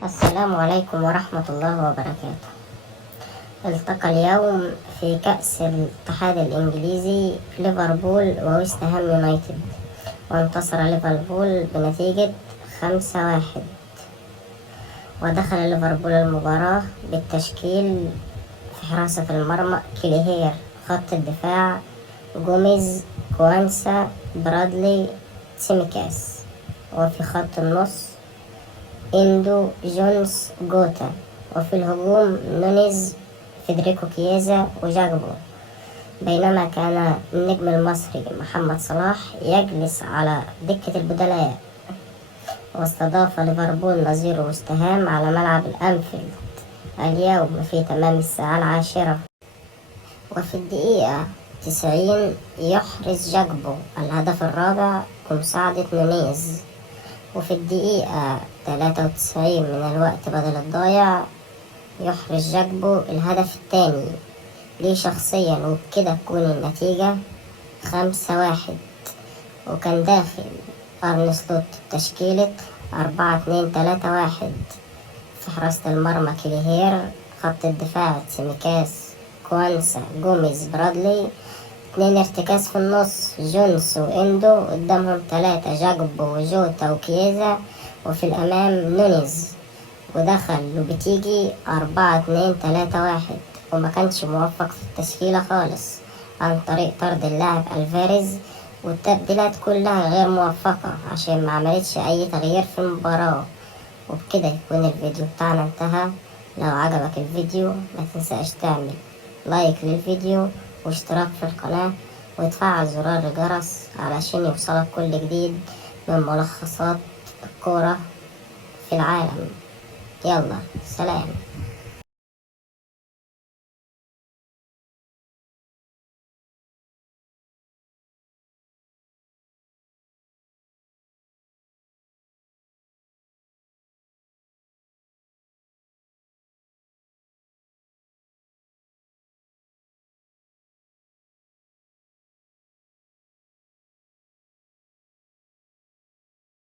السلام عليكم ورحمة الله وبركاته. التقى اليوم في كأس الاتحاد الإنجليزي ليفربول وويست هام يونايتد، وانتصر ليفربول بنتيجة 5-1. ودخل ليفربول المباراة بالتشكيل: في حراسة المرمى كليهير، خط الدفاع جوميز، كوانسا، برادلي، تسيميكاس، وفي خط النص إندو، جونز، جوتا، وفي الهجوم نونيز، فيدريكو كييزا، وجاكبو. بينما كان النجم المصري محمد صلاح يجلس على دكة البدلاء. واستضاف ليفربول نظيره ويست هام على ملعب الأنفيلد اليوم في تمام الساعة 10. وفي الدقيقة 90 يحرز جاكبو الهدف الرابع بمساعدة نونيز. وفي الدقيقة 93 من الوقت بدل الضايع يحرز جاكبو الهدف الثاني ليه شخصيا، وبكده تكون النتيجة 5-1. وكان داخل أرن سلوت تشكيلة 4-2-3-1: في حراسة المرمى كليهير، خط الدفاع تسيميكاس، كوانسا، جوميز، برادلي، 2 ارتكاز في النص جونس وإندو، قدامهم 3 جاكبو وجوتا وكييزا، وفي الأمام نونيز. ودخل لوبيتيجي 4-2-3-1، وما كانش موفق في التشكيلة خالص عن طريق طرد اللاعب ألفاريز، والتبديلات كلها غير موفقة عشان ما عملتش أي تغيير في المباراة. وبكده يكون الفيديو بتاعنا انتهى. لو عجبك الفيديو ما تنساش تعمل لايك للفيديو واشتراك في القناة وتفعل زرار الجرس علشان يوصلك كل جديد من ملخصات الكورة في العالم. يلا سلام.